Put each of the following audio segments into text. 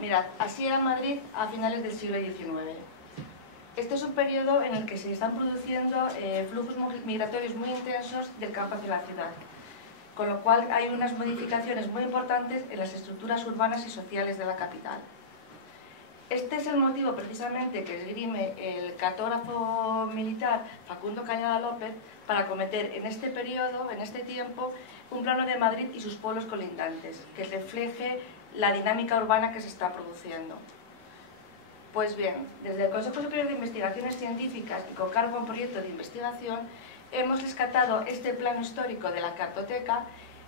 Mirad, así era Madrid a finales del siglo XIX. Este es un periodo en el que se están produciendo flujos migratorios muy intensos del campo hacia la ciudad, con lo cual hay unas modificaciones muy importantes en las estructuras urbanas y sociales de la capital. Este es el motivo precisamente que esgrime el cartógrafo militar Facundo Cañada López para acometer en este periodo, en este tiempo, un plano de Madrid y sus pueblos colindantes, que refleje la dinámica urbana que se está produciendo. Pues bien, desde el Consejo Superior de Investigaciones Científicas y con cargo a un proyecto de investigación, hemos rescatado este plano histórico de la cartoteca,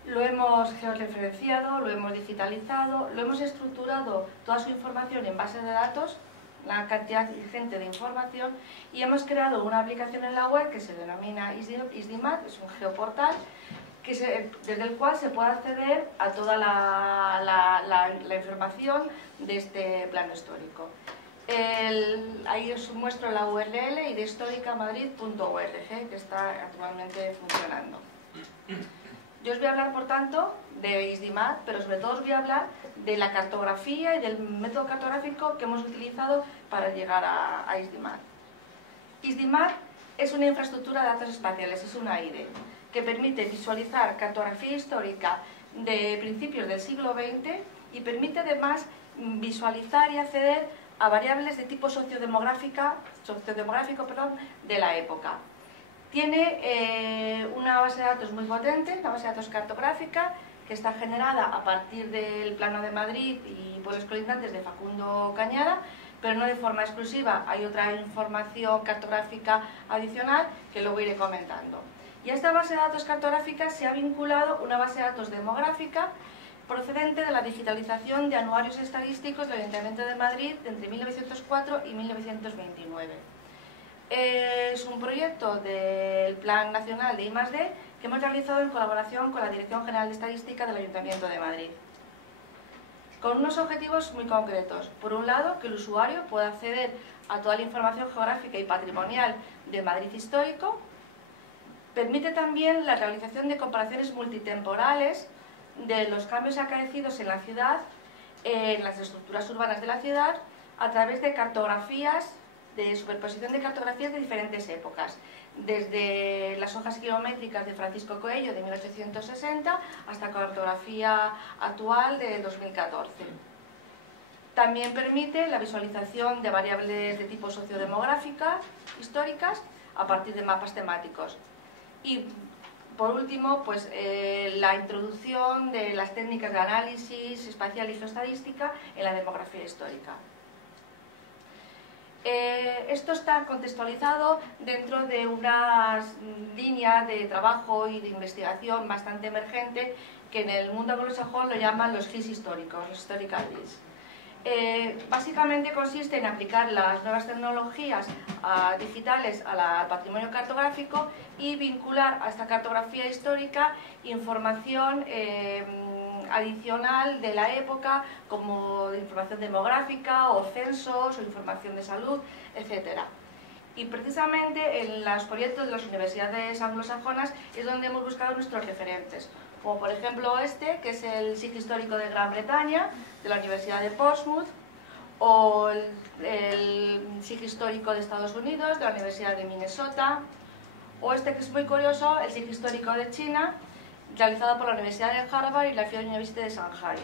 lo hemos georreferenciado, lo hemos digitalizado, lo hemos estructurado toda su información en base de datos, una cantidad ingente de información, y hemos creado una aplicación en la web que se denomina ISDIMAT, es un geoportal, desde el cual se puede acceder a toda la información de este plano histórico. Ahí os muestro la URL idehistoricamadrid.org, que está actualmente funcionando. Yo os voy a hablar, por tanto, de ISDIMAT, pero sobre todo os voy a hablar de la cartografía y del método cartográfico que hemos utilizado para llegar a ISDIMAT. ISDIMAT es una infraestructura de datos espaciales, es una IDE, que permite visualizar cartografía histórica de principios del siglo XX y permite además visualizar y acceder a variables de tipo sociodemográfico de la época. Tiene una base de datos muy potente, una base de datos cartográfica, que está generada a partir del plano de Madrid y pueblos colindantes de Facundo Cañada, pero no de forma exclusiva, hay otra información cartográfica adicional que luego iré comentando. Y a esta base de datos cartográfica se ha vinculado una base de datos demográfica procedente de la digitalización de anuarios estadísticos del Ayuntamiento de Madrid entre 1904 y 1929. Es un proyecto del Plan Nacional de I+D que hemos realizado en colaboración con la Dirección General de Estadística del Ayuntamiento de Madrid, con unos objetivos muy concretos. Por un lado, que el usuario pueda acceder a toda la información geográfica y patrimonial de Madrid histórico. Permite también la realización de comparaciones multitemporales de los cambios acaecidos en la ciudad, en las estructuras urbanas de la ciudad, a través de cartografías, de superposición de cartografías de diferentes épocas, desde las hojas kilométricas de Francisco Coello de 1860 hasta cartografía actual de 2014. También permite la visualización de variables de tipo sociodemográficas históricas a partir de mapas temáticos. Y por último, pues, la introducción de las técnicas de análisis espacial y geoestadística en la demografía histórica. Esto está contextualizado dentro de una línea de trabajo y de investigación bastante emergente que en el mundo anglosajón lo llaman los GIS históricos, los historical GIS. Básicamente consiste en aplicar las nuevas tecnologías digitales al patrimonio cartográfico y vincular a esta cartografía histórica información adicional de la época, como información demográfica o censos o información de salud, etc. Y precisamente en los proyectos de las universidades anglosajonas es donde hemos buscado nuestros referentes, como por ejemplo este, que es el SIG histórico de Gran Bretaña, de la Universidad de Portsmouth, o el SIG histórico de Estados Unidos, de la Universidad de Minnesota, o este que es muy curioso, el SIG histórico de China, realizado por la Universidad de Harvard y la Field University de Shanghai.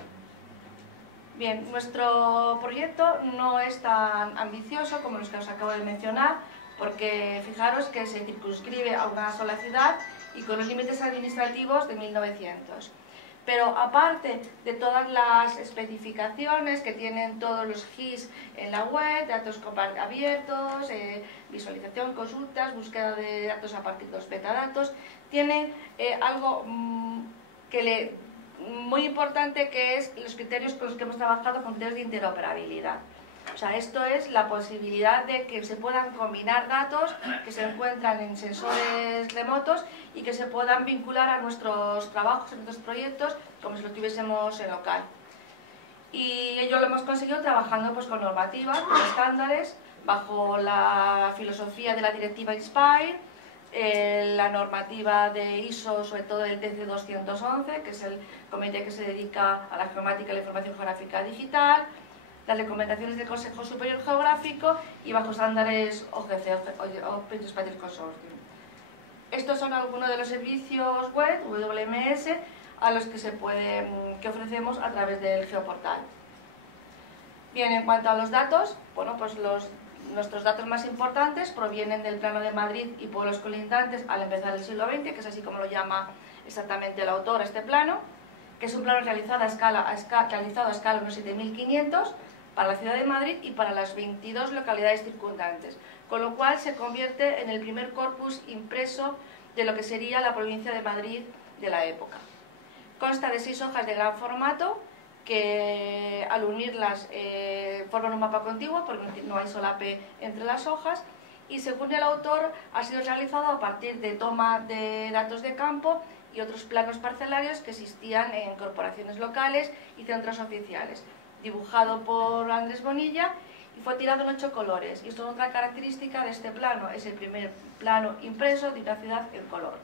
Bien, nuestro proyecto no es tan ambicioso como los que os acabo de mencionar, porque fijaros que se circunscribe a una sola ciudad y con los límites administrativos de 1900. Pero aparte de todas las especificaciones que tienen todos los GIS en la web, datos abiertos, visualización, consultas, búsqueda de datos a partir de los metadatos, tiene algo muy importante, que es los criterios con los que hemos trabajado, con criterios de interoperabilidad. O sea, esto es la posibilidad de que se puedan combinar datos que se encuentran en sensores remotos y que se puedan vincular a nuestros trabajos, a nuestros proyectos, como si lo tuviésemos en local. Y ello lo hemos conseguido trabajando pues, con normativas, con estándares, bajo la filosofía de la directiva INSPIRE, la normativa de ISO, sobre todo el TC 211, que es el comité que se dedica a la geomática y la información geográfica digital, las recomendaciones del Consejo Superior Geográfico y bajo estándares OGC, Open Spatial Consortium. Estos son algunos de los servicios web, WMS, a los que ofrecemos a través del geoportal. Bien, en cuanto a los datos, bueno, pues nuestros datos más importantes provienen del Plano de Madrid y pueblos colindantes al empezar el siglo XX, que es así como lo llama exactamente el autor a este plano, que es un plano realizado a escala unos 7.500 para la ciudad de Madrid y para las 22 localidades circundantes, con lo cual se convierte en el primer corpus impreso de lo que sería la provincia de Madrid de la época. Consta de 6 hojas de gran formato que al unirlas forman un mapa contiguo porque no hay solape entre las hojas, y según el autor ha sido realizado a partir de toma de datos de campo y otros planos parcelarios que existían en corporaciones locales y centros oficiales, dibujado por Andrés Bonilla y fue tirado en 8 colores. Y esto es otra característica de este plano, es el primer plano impreso de una ciudad en color.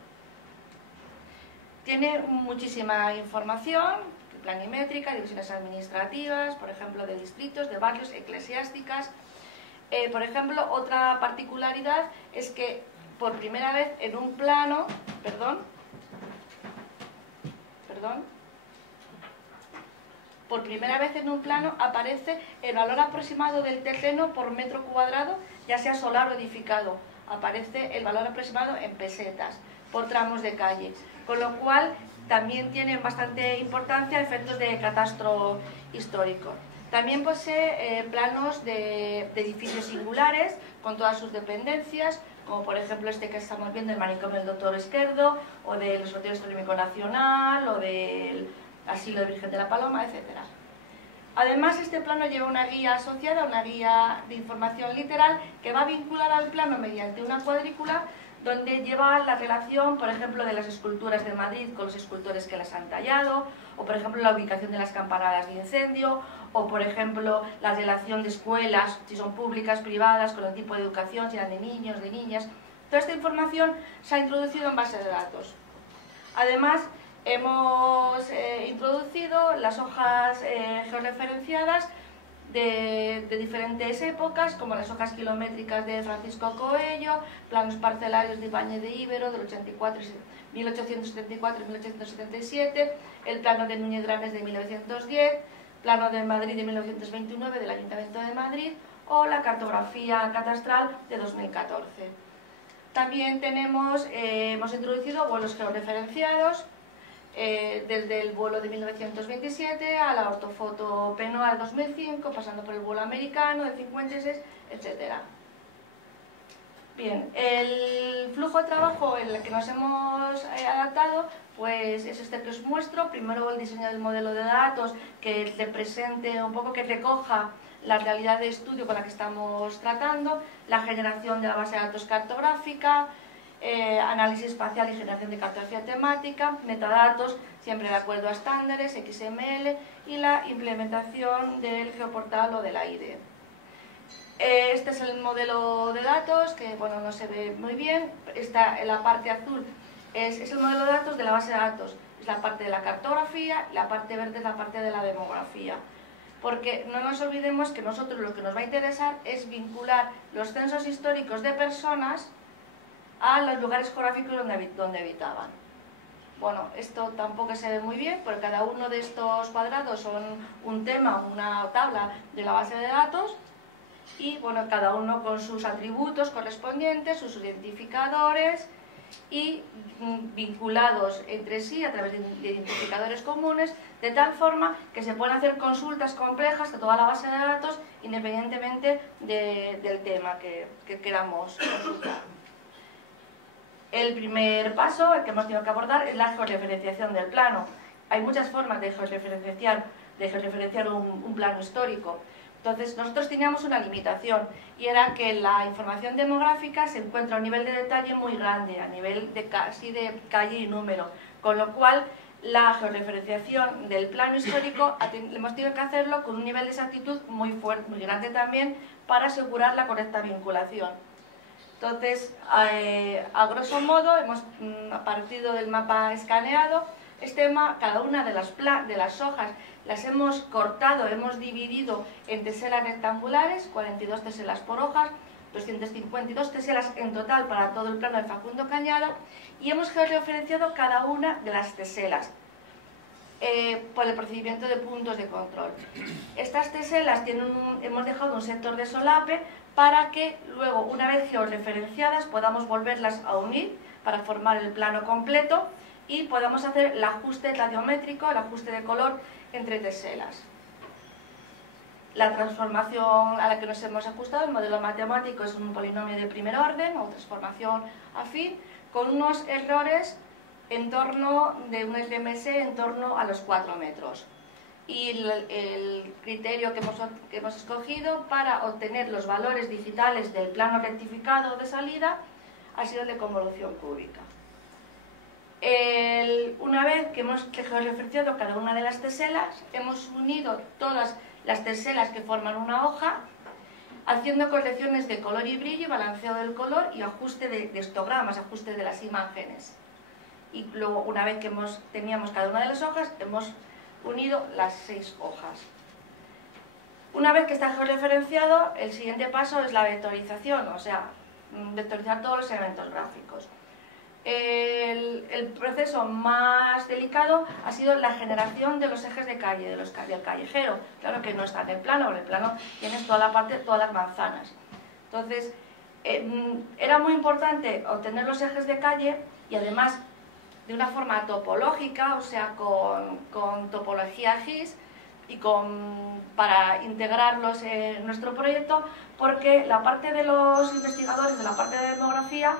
Tiene muchísima información, planimétrica, divisiones administrativas, por ejemplo, de distritos, de barrios, eclesiásticas. Por ejemplo, otra particularidad es que por primera vez en un plano, por primera vez en un plano aparece el valor aproximado del terreno por metro cuadrado, ya sea solar o edificado. Aparece el valor aproximado en pesetas, por tramos de calle, con lo cual también tienen bastante importancia efectos de catastro histórico. También posee planos de edificios singulares con todas sus dependencias, como por ejemplo este que estamos viendo, el manicomio del Doctor Esquerdo, o del Observatorio Astronómico Nacional, o del Asilo de Virgen de la Paloma, etc. Además, este plano lleva una guía asociada, una guía de información literal, que va a vincular al plano mediante una cuadrícula donde lleva la relación, por ejemplo, de las esculturas de Madrid con los escultores que las han tallado, o por ejemplo la ubicación de las campanadas de incendio, o por ejemplo la relación de escuelas, si son públicas, privadas, con el tipo de educación, si eran de niños, de niñas. Toda esta información se ha introducido en base de datos. Además, hemos introducido las hojas georreferenciadas de diferentes épocas, como las hojas kilométricas de Francisco Coello, planos parcelarios de Ibáñez de Íbero del 1874 y 1877, el plano de Núñez Granes de 1910, plano de Madrid de 1929 del Ayuntamiento de Madrid, o la cartografía catastral de 2014. También hemos introducido vuelos georreferenciados, desde el vuelo de 1927 a la ortofoto PENOAR 2005, pasando por el vuelo americano de 56, etc. Bien, el flujo de trabajo en el que nos hemos adaptado pues es este que os muestro. Primero el diseño del modelo de datos, que represente un poco, que recoja la realidad de estudio con la que estamos tratando, la generación de la base de datos cartográfica, análisis espacial y generación de cartografía temática, metadatos, siempre de acuerdo a estándares, XML, y la implementación del geoportal o de la IDE. Este es el modelo de datos, que bueno, no se ve muy bien. En la parte azul es el modelo de datos de la base de datos, es la parte de la cartografía, la parte verde es la parte de la demografía. Porque no nos olvidemos que nosotros lo que nos va a interesar es vincular los censos históricos de personas a los lugares geográficos donde habitaban. Bueno, esto tampoco se ve muy bien, porque cada uno de estos cuadrados son un tema, una tabla de la base de datos, y bueno, cada uno con sus atributos correspondientes, sus identificadores, y vinculados entre sí a través de identificadores comunes, de tal forma que se pueden hacer consultas complejas de toda la base de datos independientemente del tema que queramos consultar. El primer paso, el que hemos tenido que abordar, es la georreferenciación del plano. Hay muchas formas de georreferenciar un plano histórico. Entonces, nosotros teníamos una limitación, y era que la información demográfica se encuentra a un nivel de detalle muy grande, a nivel de casi de calle y número, con lo cual la georreferenciación del plano histórico hemos tenido que hacerlo con un nivel de exactitud muy fuerte, muy grande también, para asegurar la correcta vinculación. Entonces, a grosso modo, hemos partido del mapa escaneado. cada una de las hojas las hemos cortado, hemos dividido en teselas rectangulares, 42 teselas por hoja, 252 teselas en total para todo el plano de Facundo Cañada, y hemos georreferenciado cada una de las teselas por el procedimiento de puntos de control. Estas teselas hemos dejado un sector de solape para que luego, una vez georreferenciadas, podamos volverlas a unir para formar el plano completo y podamos hacer el ajuste radiométrico, el ajuste de color entre teselas. La transformación a la que nos hemos ajustado, el modelo matemático, es un polinomio de primer orden o transformación afín, con unos errores en torno de un LMS en torno a los 4 metros. Y el criterio que hemos escogido para obtener los valores digitales del plano rectificado de salida ha sido el de convolución cúbica. Una vez que hemos georreferenciado cada una de las teselas, hemos unido todas las teselas que forman una hoja, haciendo correcciones de color y brillo, balanceo del color y ajuste de histogramas, ajuste de las imágenes. Y luego, una vez que teníamos cada una de las hojas, hemos unido las 6 hojas. Una vez que está georreferenciado, el siguiente paso es la vectorización, o sea, vectorizar todos los elementos gráficos. El proceso más delicado ha sido la generación de los ejes de calle, del callejero. Claro que no está en el plano, en el plano tienes toda la parte, todas las manzanas. Entonces, era muy importante obtener los ejes de calle y además de una forma topológica, o sea, con topología GIS y para integrarlos en nuestro proyecto, porque la parte de los investigadores de la parte de demografía,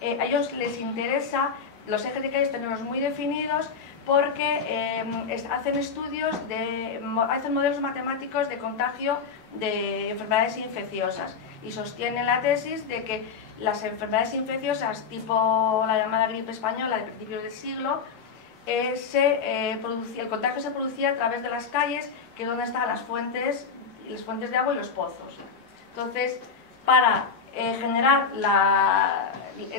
a ellos les interesa los ejes de calle tenerlos muy definidos porque hacen estudios, hacen modelos matemáticos de contagio de enfermedades infecciosas y sostienen la tesis de que las enfermedades infecciosas tipo la llamada gripe española de principios del siglo, el contagio se producía a través de las calles, que es donde están las fuentes de agua y los pozos. Entonces, para generar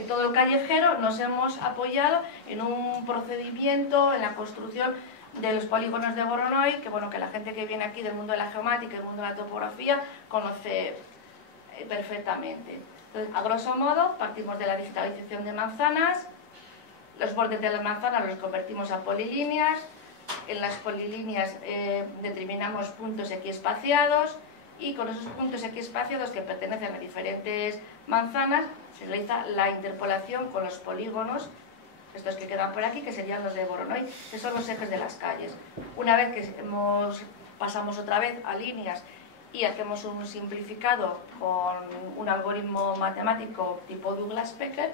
todo el callejero nos hemos apoyado en un procedimiento, en la construcción de los polígonos de Voronoi, que bueno, que la gente que viene aquí del mundo de la geomática y del mundo de la topografía conoce perfectamente. Entonces, a grosso modo, partimos de la digitalización de manzanas, los bordes de las manzanas los convertimos a polilíneas, en las polilíneas determinamos puntos equiespaciados y con esos puntos equiespaciados que pertenecen a diferentes manzanas se realiza la interpolación con los polígonos, estos que quedan por aquí, que serían los de Voronoi, que son los ejes de las calles. Una vez que pasamos otra vez a líneas y hacemos un simplificado con un algoritmo matemático tipo Douglas-Pecker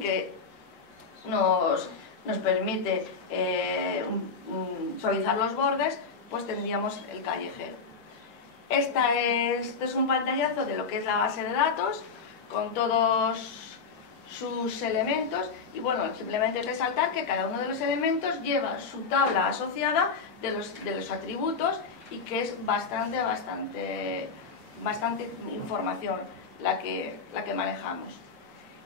que nos permite suavizar los bordes, pues tendríamos el callejero. Este es un pantallazo de lo que es la base de datos con todos sus elementos y bueno, simplemente resaltar que cada uno de los elementos lleva su tabla asociada de los atributos y que es bastante información la que manejamos.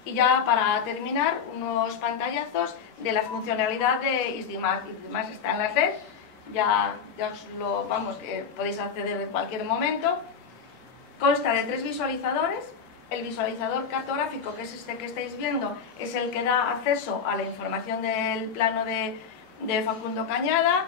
Y ya para terminar, unos pantallazos de la funcionalidad de ISDIMAS. ISDIMAS está en la red, ya os lo podéis acceder en cualquier momento. Consta de 3 visualizadores. El visualizador cartográfico, que es este que estáis viendo, es el que da acceso a la información del plano de Facundo Cañada.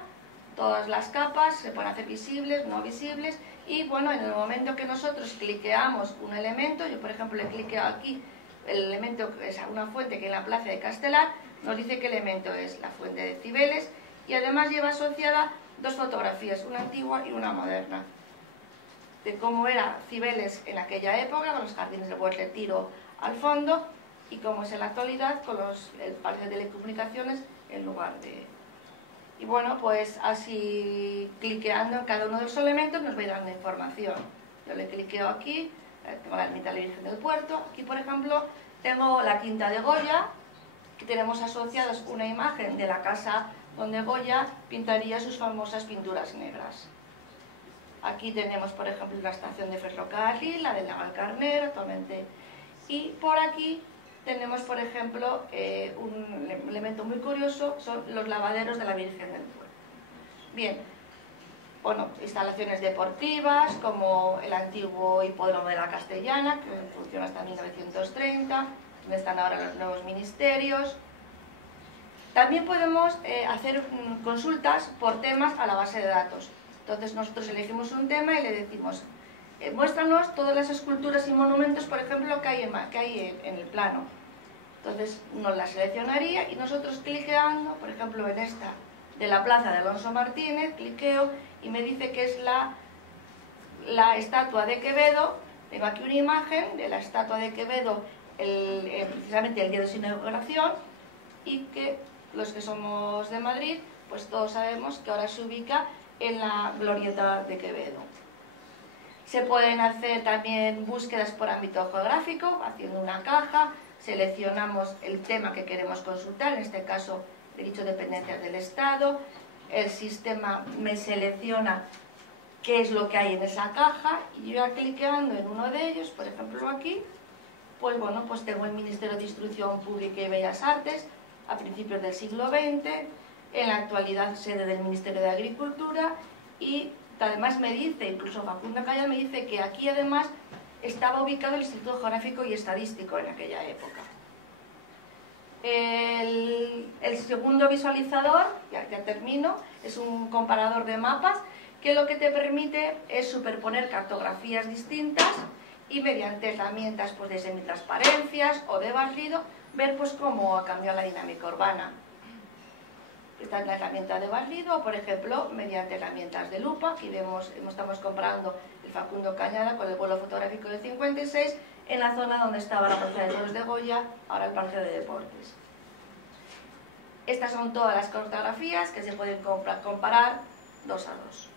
Todas las capas se pueden hacer visibles, no visibles, y bueno, en el momento que nosotros cliqueamos un elemento, yo por ejemplo le cliqueo aquí el elemento que es una fuente que es la plaza de Castelar, nos dice qué elemento es la fuente de Cibeles y además lleva asociada 2 fotografías, una antigua y una moderna, de cómo era Cibeles en aquella época, con los jardines de Buen Retiro al fondo, y cómo es en la actualidad con el Palacio de Telecomunicaciones en lugar de... Y bueno, pues así cliqueando en cada uno de los elementos nos va a ir dando información. Yo le cliqueo aquí, tengo la ermita de la Virgen del Puerto, aquí por ejemplo tengo la Quinta de Goya, que tenemos asociados una imagen de la casa donde Goya pintaría sus famosas pinturas negras. Aquí tenemos por ejemplo la estación de ferrocarril, la del Navalcarnero actualmente, y por aquí tenemos, por ejemplo, un elemento muy curioso, son los lavaderos de la Virgen del Pueblo. Bien, bueno, instalaciones deportivas, como el antiguo hipódromo de la Castellana, que funciona hasta 1930, donde están ahora los nuevos ministerios. También podemos hacer consultas por temas a la base de datos. Entonces nosotros elegimos un tema y le decimos, muéstranos todas las esculturas y monumentos, por ejemplo, que hay en el plano. Entonces nos la seleccionaría y nosotros cliqueando, por ejemplo en esta de la plaza de Alonso Martínez, cliqueo y me dice que es la estatua de Quevedo. Tengo aquí una imagen de la estatua de Quevedo precisamente el día de su inauguración, y que los que somos de Madrid, pues todos sabemos que ahora se ubica en la Glorieta de Quevedo. Se pueden hacer también búsquedas por ámbito geográfico, haciendo una caja, seleccionamos el tema que queremos consultar, en este caso he dicho dependencias del Estado, el sistema me selecciona qué es lo que hay en esa caja, y yo cliqueando en uno de ellos, por ejemplo aquí, pues bueno, pues tengo el Ministerio de Instrucción Pública y Bellas Artes a principios del siglo XX, en la actualidad sede del Ministerio de Agricultura, y además me dice, incluso Facundo Calla me dice que aquí además estaba ubicado el Instituto Geográfico y Estadístico en aquella época. El segundo visualizador, ya termino, es un comparador de mapas que lo que te permite es superponer cartografías distintas y mediante herramientas pues, de semitransparencias o de barrido ver pues, cómo ha cambiado la dinámica urbana. Esta es la herramienta de barrido, o por ejemplo, mediante herramientas de lupa. Aquí vemos, estamos comparando el Facundo Cañada con el vuelo fotográfico del 56 en la zona donde estaba la Plaza de Toros de Goya, ahora el Parque de Deportes. Estas son todas las cartografías que se pueden comparar 2 a 2.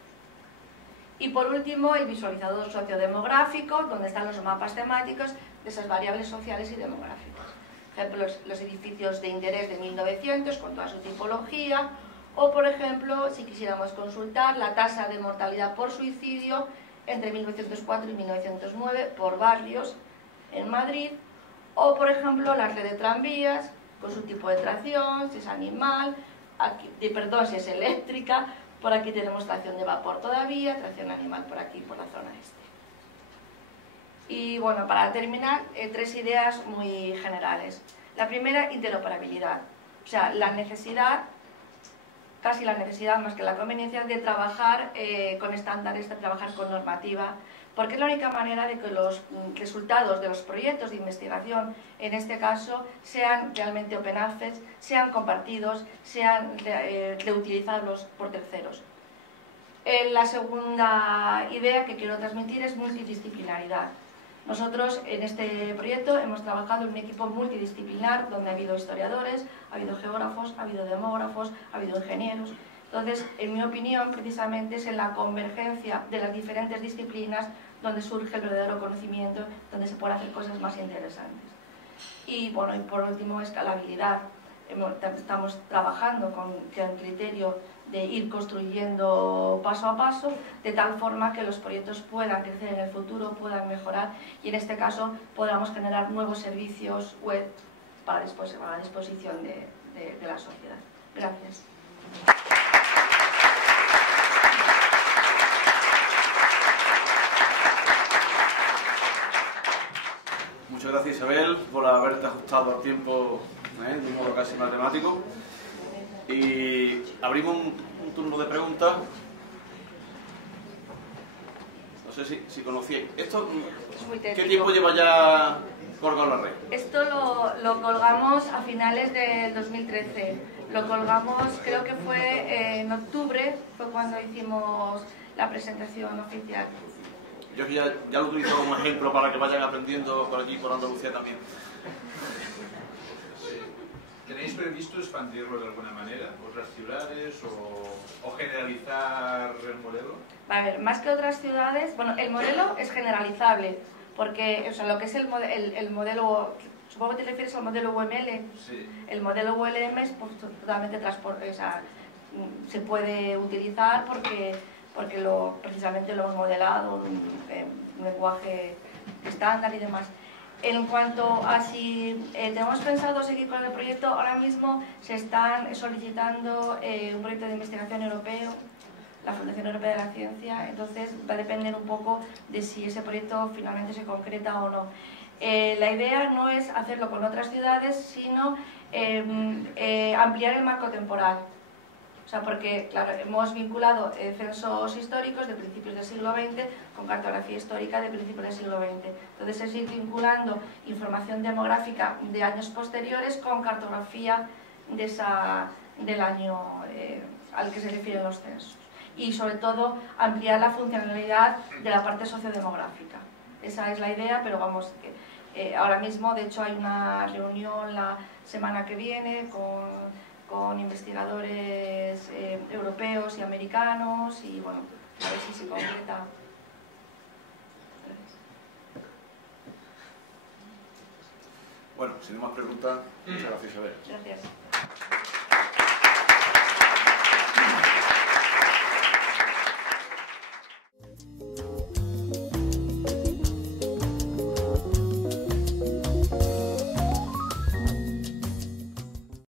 Y por último, el visualizador sociodemográfico, donde están los mapas temáticos de esas variables sociales y demográficas. Por ejemplo, los edificios de interés de 1900 con toda su tipología, o por ejemplo, si quisiéramos consultar la tasa de mortalidad por suicidio entre 1904 y 1909 por barrios en Madrid, o por ejemplo la red de tranvías con su tipo de tracción, si es animal, si es eléctrica. Por aquí tenemos tracción de vapor todavía, tracción animal por aquí, por la zona este. Y bueno, para terminar, 3 ideas muy generales. La primera, interoperabilidad. O sea, la necesidad, casi la necesidad más que la conveniencia de trabajar con estándares, de trabajar con normativa, porque es la única manera de que los resultados de los proyectos de investigación, en este caso, sean realmente open access, sean compartidos, sean reutilizados por terceros. La segunda idea que quiero transmitir es multidisciplinaridad. Nosotros en este proyecto hemos trabajado en un equipo multidisciplinar donde ha habido historiadores, ha habido geógrafos, ha habido demógrafos, ha habido ingenieros. Entonces, en mi opinión, precisamente es en la convergencia de las diferentes disciplinas donde surge el verdadero conocimiento, donde se pueden hacer cosas más interesantes. Y bueno, y por último, escalabilidad. Estamos trabajando con el criterio de ir construyendo paso a paso, de tal forma que los proyectos puedan crecer en el futuro, puedan mejorar y en este caso podamos generar nuevos servicios web para después a la disposición de la sociedad. Gracias. Muchas gracias, Isabel, por haberte ajustado al tiempo de un modo casi matemático. Y abrimos un turno de preguntas. No sé si conocíais. ¿Esto qué tiempo lleva ya colgado en la red? Esto lo colgamos a finales del 2013. Lo colgamos, creo que fue en octubre, fue cuando hicimos la presentación oficial. Yo ya lo utilizo como ejemplo para que vayan aprendiendo por aquí, por Andalucía también. ¿Tenéis previsto expandirlo de alguna manera? ¿Otras ciudades o generalizar el modelo? A ver, más que otras ciudades, bueno, el modelo es generalizable, porque o sea, lo que es el modelo, supongo que te refieres al modelo UML. Sí. El modelo ULM es pues, totalmente se puede utilizar porque precisamente lo hemos modelado en un lenguaje estándar y demás. En cuanto a si tenemos pensado seguir con el proyecto, ahora mismo se están solicitando un proyecto de investigación europeo, la Fundación Europea de la Ciencia, entonces va a depender un poco de si ese proyecto finalmente se concreta o no. La idea no es hacerlo con otras ciudades, sino ampliar el marco temporal. O sea, porque, claro, hemos vinculado censos históricos de principios del siglo XX con cartografía histórica de principios del siglo XX. Entonces es ir vinculando información demográfica de años posteriores con cartografía del año al que se refieren los censos. Y sobre todo ampliar la funcionalidad de la parte sociodemográfica. Esa es la idea, pero vamos, ahora mismo de hecho hay una reunión la semana que viene con investigadores europeos y americanos y bueno, a ver si se concreta. Bueno, sin más preguntas, muchas gracias, Isabel. Gracias.